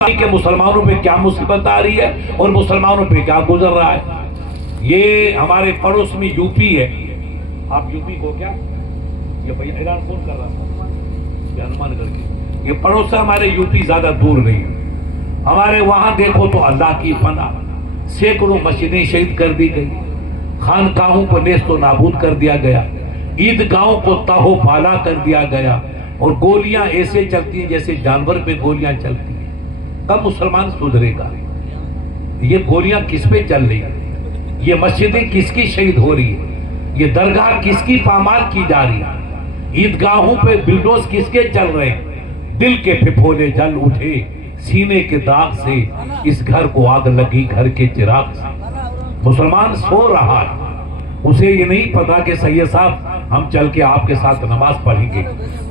کہ مسلمانوں پہ کیا مصیبت آ رہی ہے اور مسلمانوں پہ کیا گزر رہا ہے۔ یہ ہمارے پڑوس میں یو پی ہے، آپ یو پی کو کیا یہ بھائی اعلان کون کر رہا تھا یہ ہنومان گڑھ کے، یہ پڑوس سے ہمارے یو پی زیادہ دور نہیں ہے، ہمارے وہاں دیکھو تو اللہ کی پناہ، سینکڑوں مسجدیں شہید کر دی گئی، خانقاہوں کو نیست و نابود کر دیا گیا، عیدگاہوں کو تاہو پالا کر دیا گیا، اور گولیاں ایسے چلتی ہیں جیسے جانور پہ گولیاں چلتی ہیں۔ کب مسلمان سدھرے گا؟ یہ گولیاں کس پہ چل رہی ہیں؟ یہ مسجدیں کس کی شہید ہو رہی ہیں؟ یہ درگاہ کس کی پامال کی جا رہی ہے؟ عیدگاہوں پہ بلڈوز کس کے چل رہے ہیں؟ دل کے پھپھولے جل اٹھے سینے کے داغ سے، اس گھر کو آگ لگی گھر کے چراغ سے۔ مسلمان سو رہا ہے، اسے یہ نہیں پتا کہ سید صاحب ہم چل کے آپ کے ساتھ نماز پڑھیں گے،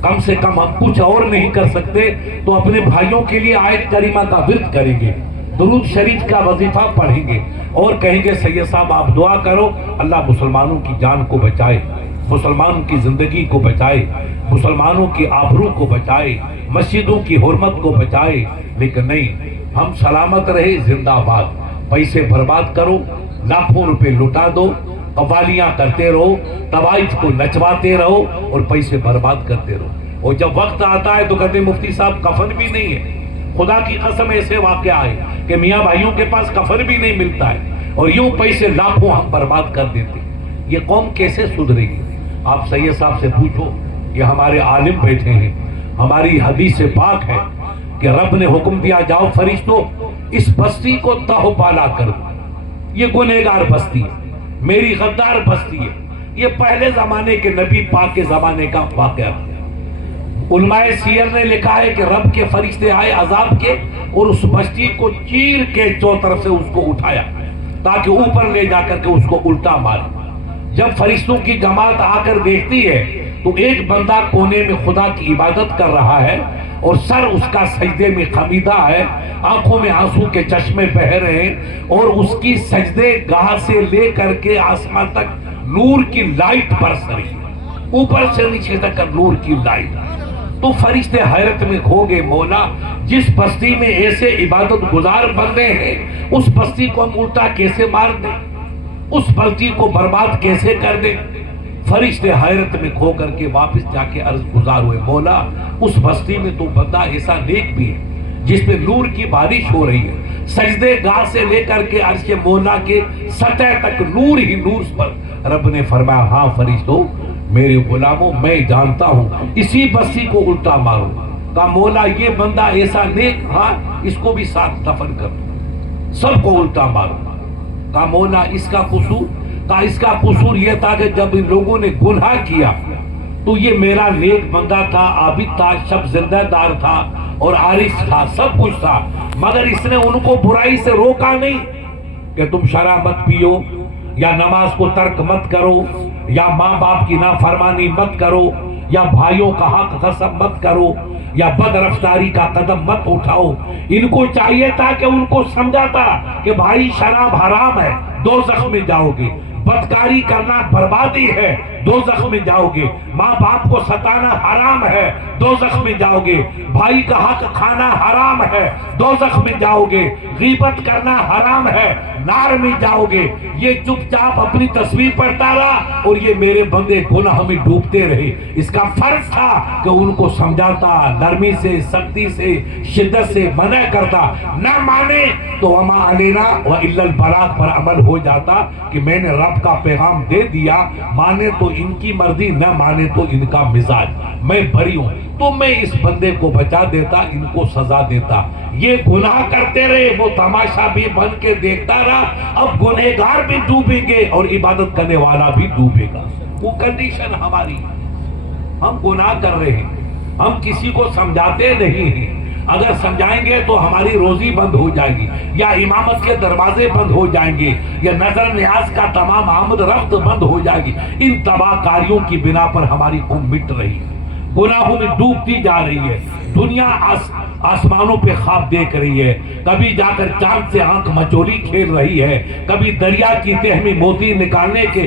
کم سے کم ہم کچھ اور نہیں کر سکتے تو اپنے بھائیوں کے لیے آیت کریمہ کا ورد کریں گے، درود شریف کا وظیفہ پڑھیں گے، اور کہیں گے سید صاحب آپ دعا کرو اللہ مسلمانوں کی جان کو بچائے، مسلمانوں کی زندگی کو بچائے، مسلمانوں کی آبرو کو بچائے، مسجدوں کی حرمت کو بچائے۔ لیکن نہیں، ہم سلامت رہے زندہ باد، پیسے برباد کرو، لاکھوں روپے لٹا دو، قوالیاں کرتے رہو، طوائف کو نچواتے رہو اور پیسے برباد کرتے رہو، اور جب وقت آتا ہے تو کہتے ہیں مفتی صاحب کفن بھی نہیں ہے۔ خدا کی قسم ایسے واقعہ ہے کہ میاں بھائیوں کے پاس کفن بھی نہیں ملتا ہے، اور یوں پیسے لاکھوں ہم برباد کر دیتے۔ یہ قوم کیسے سدھرے گی؟ آپ سید صاحب سے پوچھو، یہ ہمارے عالم بیٹھے ہیں، ہماری حدیث پاک ہے کہ رب نے حکم دیا جاؤ فرشتوں اس بستی کو تہو پالا کر دو۔ یہ گنہگار بستی ہے، میری غدار بستی ہے، یہ پہلے زمانے کے نبی پاک کے زمانے کا واقعہ ہے۔ علماء سیر نے لکھا ہے کہ رب کے فرشتے آئے عذاب کے اور اس بستی کو چیر کے چو طرف سے اس کو اٹھایا تاکہ اوپر لے جا کر کے اس کو الٹا مارے۔ جب فرشتوں کی جماعت آ کر دیکھتی ہے تو ایک بندہ کونے میں خدا کی عبادت کر رہا ہے اور سر اس کا سجدے میں خمیدہ ہے، آنکھوں میں آنسو کے چشمے بہہ رہے ہیں، اور اس کی سجدے گاہ سے لے کر کے آسمان تک نور کی لائٹ برس رہی ہے، اوپر سے نیچے تک نور کی لائٹ۔ تو فرشتے حیرت میں کھو گئے، مولا جس بستی میں ایسے عبادت گزار بندے ہیں اس بستی کو ہم الٹا کیسے مار دیں، اس بستی کو برباد کیسے کر دیں؟ فرشتے حیرت میں کھو کر کے واپس جا کے عرض گزار ہوئے، مولا اس بستی میں تو بندہ ایسا نیک بھی ہے جس پہ نور کی بارش ہو رہی ہے، سجدے گاہ سے لے کر کے عرش مولا کے سطح تک نور ہی نور پر۔ رب نے فرمایا ہاں فرشتوں میرے غلاموں میں جانتا ہوں اسی بستی کو الٹا مارو۔ کہا مولا یہ بندہ ایسا نیک، ہاں اس کو بھی ساتھ دفن کر دو، سب کو الٹا مارو۔ کہا مولا اس کا قصور؟ کہا اس کا قصور یہ تھا کہ جب ان لوگوں نے گناہ کیا تو یہ میرا نیک بندہ تھا، عابد تھا، شب زندہ دار تھا اور عارف تھا، سب کچھ تھا، مگر اس نے ان کو برائی سے روکا نہیں کہ تم شراب مت پیو، یا نماز کو ترک مت کرو، یا ماں باپ کی نافرمانی مت کرو، یا بھائیوں کا حق غصب مت کرو، یا بد رفتاری کا قدم مت اٹھاؤ۔ ان کو چاہیے تھا کہ ان کو سمجھاتا کہ بھائی شراب حرام ہے، دوزخ میں جاؤ گے، بدکاری کرنا بربادی ہے، دوزخ میں جاؤ گے، ماں باپ کو ستانا حرام ہے، دوزخ میں جاؤ گے، بھائی کا حق کھانا حرام ہے، دوزخ میں جاؤ گے، غیبت کرنا حرام ہے، نار میں جاؤ گے۔ یہ چپ چاپ اپنی تصویر پڑھتا رہا اور یہ میرے بندے گناہ میں ڈوبتے رہے۔ اس کا فرض تھا کہ ان کو سمجھاتا، نرمی سے، سختی سے، شدت سے منع کرتا، نہ مانے تو وما علینا والا البلاغ پر عمل ہو جاتا کہ میں نے رب کا پیغام دے دیا، مانے تو ان کی مرضی، نہ مانے تو ان کا مزاج، میں بری ہوں، تو میں اس بندے کو بچا دیتا، ان کو سزا دیتا۔ یہ گناہ کرتے رہے، وہ تماشا بھی بن کے دیکھتا رہا، اب گنہگار بھی ڈوبیں گے اور عبادت کرنے والا بھی ڈوبے گا۔ وہ کنڈیشن ہماری، ہم گناہ کر رہے ہیں، ہم کسی کو سمجھاتے نہیں ہیں، اگر سمجھائیں گے تو ہماری روزی بند ہو جائے گی، یا امامت کے دروازے بند ہو جائیں گے، یا نظر نیاز کا تمام آمد رفت بند ہو جائے گی۔ ان تباہ کاریوں کی بنا پر ہماری قوم مٹ رہی ہے، گناہوں میں ڈوبتی جا رہی ہے، دنیا آسمانوں پہ خواب دیکھ رہی ہے، کبھی جا کر چاند سے آنکھ مچولی کھیل رہی ہے، کبھی دریا کی تہ میں موتی نکالنے کے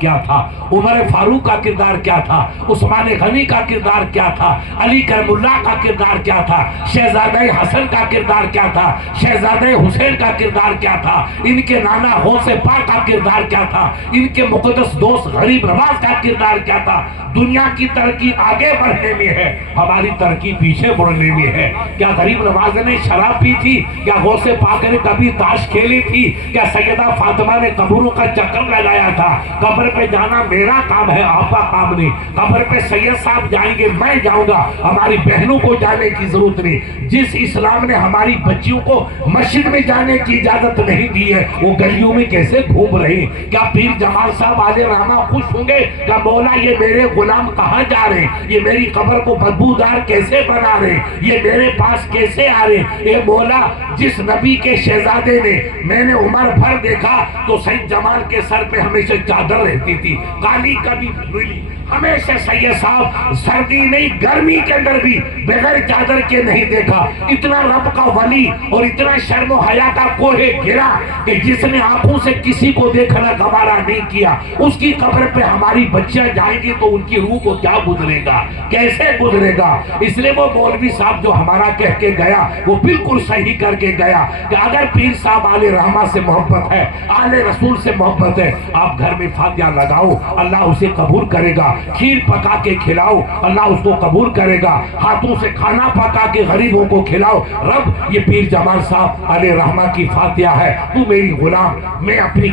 کیا تھا, عمر فاروق کا کردار کیا تھا, عثمان غنی کا کردار کیا تھا, علی کرم اللہ کا کردار کیا تھا, شہزادہ حسن کا کردار کیا تھا, شہزادہ حسین کا کردار کیا تھا, ان کے نانا غوث پاک کا کردار کیا تھا, ان کے مقدس دوست غریب نواز کا کردار کیا تھا. دنیا کی ترقی آگے بڑھنے میں ہے, ہماری ترقی پیچھے بڑھنے میں ہے. کیا غریب نواز نے شراب پی تھی؟ کیا غوث پاک نے کبھی تاش کھیلی تھی؟ کیا سیدہ فاطمہ نے قبروں کا چکر لگایا تھا؟ قبر پہ جانا میرا کام ہے, آپ کا کام نہیں. قبر پہ سید صاحب جائیں گے, میں جاؤں گا, ہماری بہنوں کو جانے کی ضرورت نہیں. جس اسلام نے ہماری بچیوں کو مسجد میں جانے کی اجازت نہیں دی ہے, وہ گلیوں میں کیسے گھوم رہی. کیا پیر جمال صاحب علیہ رحمہ خوش ہوں گے کہ مولا یہ میرے غلام کہاں جا رہے ہیں, یہ میری قبر کو بدبودار کیسے بنا رہے ہیں, یہ میرے پاس کیسے آ رہے ہیں؟ اے مولا, جس نبی کے شہزادے نے میں نے عمر بھر دیکھا تو سید جمال کے سر پہ ہمیشہ چادر رہتی تھی, کالی کبھی دھلی. ہمیشہ سید صاحب سردی نہیں گرمی کے اندر بھی بغیر چادر کے نہیں دیکھا. اتنا رب کا ولی اور اتنا شرم و حیا کا کوہ گرا کہ جس نے آنکھوں سے کسی کو دیکھنا گوارا نہیں کیا, اس کی قبر پہ ہماری بچیاں جائیں گی تو ان کی روح کو کیا گزرے گا, کیسے گزرے گا؟ اس لیے وہ مولوی صاحب جو ہمارا کہہ کے گیا وہ بالکل صحیح کر کے گیا کہ اگر پیر صاحب آل رحمہ سے محبت ہے, آل رسول سے محبت ہے, آپ گھر میں فاتحہ لگاؤ, اللہ اسے قبول کرے گا. کھیر پکا کے کھلاؤ, اللہ اس کو قبول کرے گا. ہاتھوں سے کھانا پکا کے غریبوں کو کھلاؤ. رب یہ پیر جمال صاحب علیہ رحمہ کی فاتحہ ہے, تو میری غلام, میں اپنی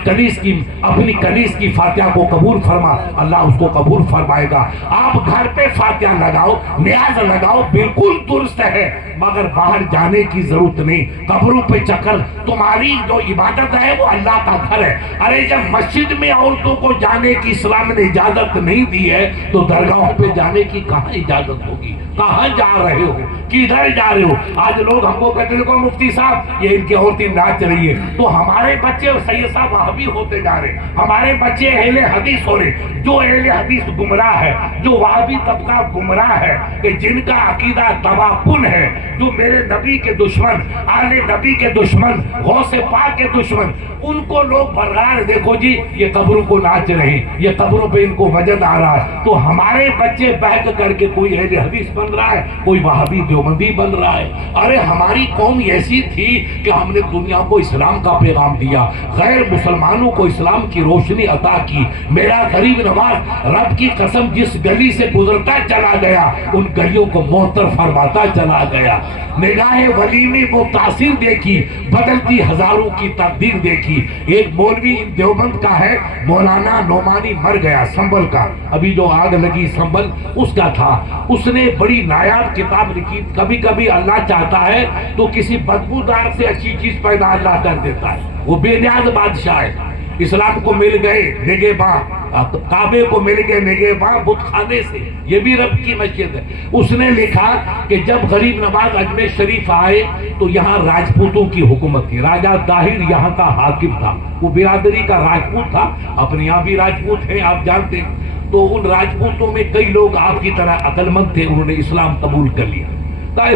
کنیز کی فاتحہ کو قبول فرما, اللہ اس کو قبول فرمائے گا. آپ گھر پہ فاتحہ لگاؤ, نیاز لگاؤ, بالکل درست ہے, مگر باہر جانے کی ضرورت نہیں. قبروں پہ چکر, تمہاری جو عبادت ہے وہ اللہ کا گھر ہے. ارے جب مسجد میں عورتوں کو جانے کی اسلام نے اجازت نہیں دی ہے تو درگاہوں پہ جانے کی کہاں اجازت ہوگی؟ کہاں جا رہے ہو, کدھر جا رہے ہو؟ آج لوگ ہم کو کہتے ہیں مفتی صاحب یہ ان کی عورتیں ناچ رہی ہے, تو ہمارے بچے سید صاحب وہابی ہوتے جا رہے, ہمارے بچے اہل حدیث ہو رہے. جو اہل حدیث گمراہ ہے, جو وہابی طبقہ گمراہ ہے, کہ جن کا عقیدہ تباہ کن ہے, جو میرے نبی کے دشمن, آل نبی کے دشمن, غوث پاک کے دشمن, ان کو لوگ برگار دیکھو جی یہ قبروں کو ناچ رہے ہیں, یہ قبروں پہ ان کو وجد آ رہا ہے. تو ہمارے بچے بہک کر کے کوئی اہل حدیث بن رہا ہے, کوئی وہابی دیوبندی بن رہا ہے. ارے ہماری قوم ایسی تھی کہ ہم نے دنیا کو اسلام کا پیغام دیا, غیر مسلمانوں کو اسلام کی روشنی عطا کی. میرا غریب نواز رب کی قسم جس گلی سے گزرتا چلا گیا ان گلیوں کو معطر فرماتا چلا گیا. نگاہ ولی نے وہ تاثیر دیکھی, بدلتی ہزاروں کی تقدیر دیکھی. ایک مولوی دیوبند کا ہے, مولانا نعمانی مر گیا, سنبل کا, ابھی جو آگ لگی سنبل اس کا تھا. اس نے بڑی نایاب کتاب لکھی. کبھی کبھی اللہ چاہتا ہے تو کسی بدبودار سے اچھی چیز پیدا اللہ کر دیتا ہے. وہ بے نیاز بادشاہ ہے. اسلام کو مل گئے نگہباں, کعبے کو مل گئے نگہباں بت خانے سے, یہ بھی رب کی مسجد ہے. اس نے لکھا کہ جب غریب نواز اجمیر شریف آئے تو یہاں راجپوتوں کی حکومت تھی. راجہ طاہر یہاں کا حاکم تھا, وہ برادری کا راجپوت تھا, اپنے یہاں بھی راجپوت ہیں آپ جانتے ہیں. تو ان راجپوتوں میں کئی لوگ آپ کی طرح عقل مند تھے, انہوں نے اسلام قبول کر لیا.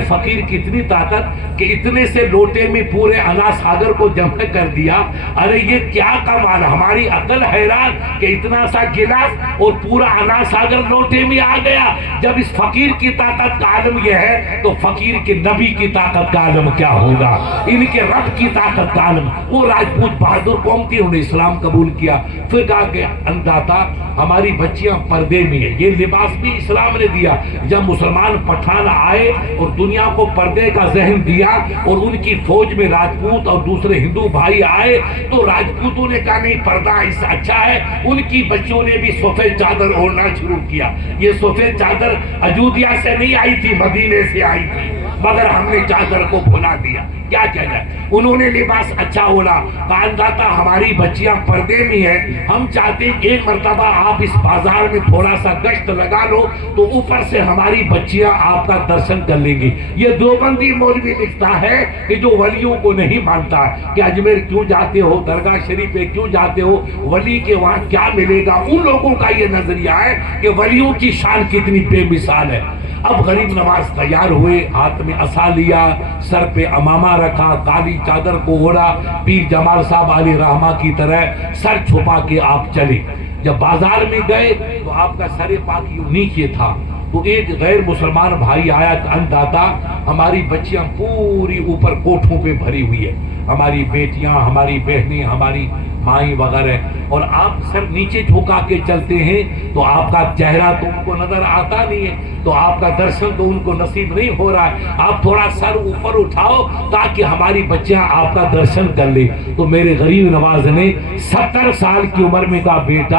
فقیر کی اتنی طاقت کہ اتنے سے لوٹے میں پورے انا ساگر کو جمع کر دیا. ارے یہ کیا کمال, ہماری عقل حیران کہ اتنا سا گلاس اور پورا انا ساگر لوٹے میں آ گیا. جب اس فقیر کی طاقت کا عالم یہ ہے تو فقیر کے نبی کی طاقت کا عالم کیا ہوگا, ان کے رب کی طاقت کا عالم. وہ راجپوت بہادر قوم تھی, انہوں نے اسلام قبول کیا. پھر کہا کہ انداتا ہماری بچیاں پردے میں ہیں, یہ لباس بھی اسلام نے دیا. جب مسلمان پٹھان آئے اور دنیا کو پردے کا ذہن دیا اور ان کی فوج میں راجپوت اور دوسرے ہندو بھائی آئے تو راجپوتوں نے کہا نہیں پردہ اس اچھا ہے. ان کی بچوں نے بھی سفید چادر اوڑھنا شروع کیا. یہ سفید چادر اجودھیا سے نہیں آئی تھی, مدینے سے آئی تھی, مگر ہم نے چادر کو بھلا دیا. کیا کیا جائے, انہوں نے لباس اچھا اوڑھا. کہا ہماری بچیاں پردے میں ہیں, ہم چاہتے ہیں ایک مرتبہ آپ اس بازار میں تھوڑا سا گشت لگا لو تو اوپر سے ہماری بچیاں آپ کا درشن کر لیں گی. یہ دیوبندی مولوی لکھتا ہے کہ جو ولیوں کو نہیں مانتا کہ اجمیر کیوں جاتے ہو, درگاہ شریف پہ کیوں جاتے ہو, ولی کے وہاں کیا ملے گا, ان لوگوں کا یہ نظریہ ہے کہ ولیوں کی شان کتنی بے مثال ہے. اب غریب نواز تیار ہوئے، ہاتھ میں عصا لیا، سر پہ امامہ رکھا، کالی چادر کو اوڑھا، پیر جمال صاحب علیہ رحمہ کی طرح سر چھپا کے آپ چلے۔ جب بازار میں گئے تو آپ کا سر پاک یوں نیچے تھا، تو ایک غیر مسلمان بھائی آیا، انداتا ہماری بچیاں پوری اوپر کوٹھوں پہ بھری ہوئی ہے، ہماری بیٹیاں، ہماری بہنیں، ہماری مائیں وغیرہ، اور آپ سر نیچے جھکا کے چلتے ہیں تو آپ کا چہرہ تو ان کو نظر آتا نہیں ہے، تو آپ کا درشن تو ان کو نصیب نہیں ہو رہا ہے، آپ تھوڑا سر اوپر اٹھاؤ تاکہ ہماری بچیاں آپ کا درشن کر لیں۔ تو میرے غریب نواز نے 70 سال کی عمر میں کہا بیٹا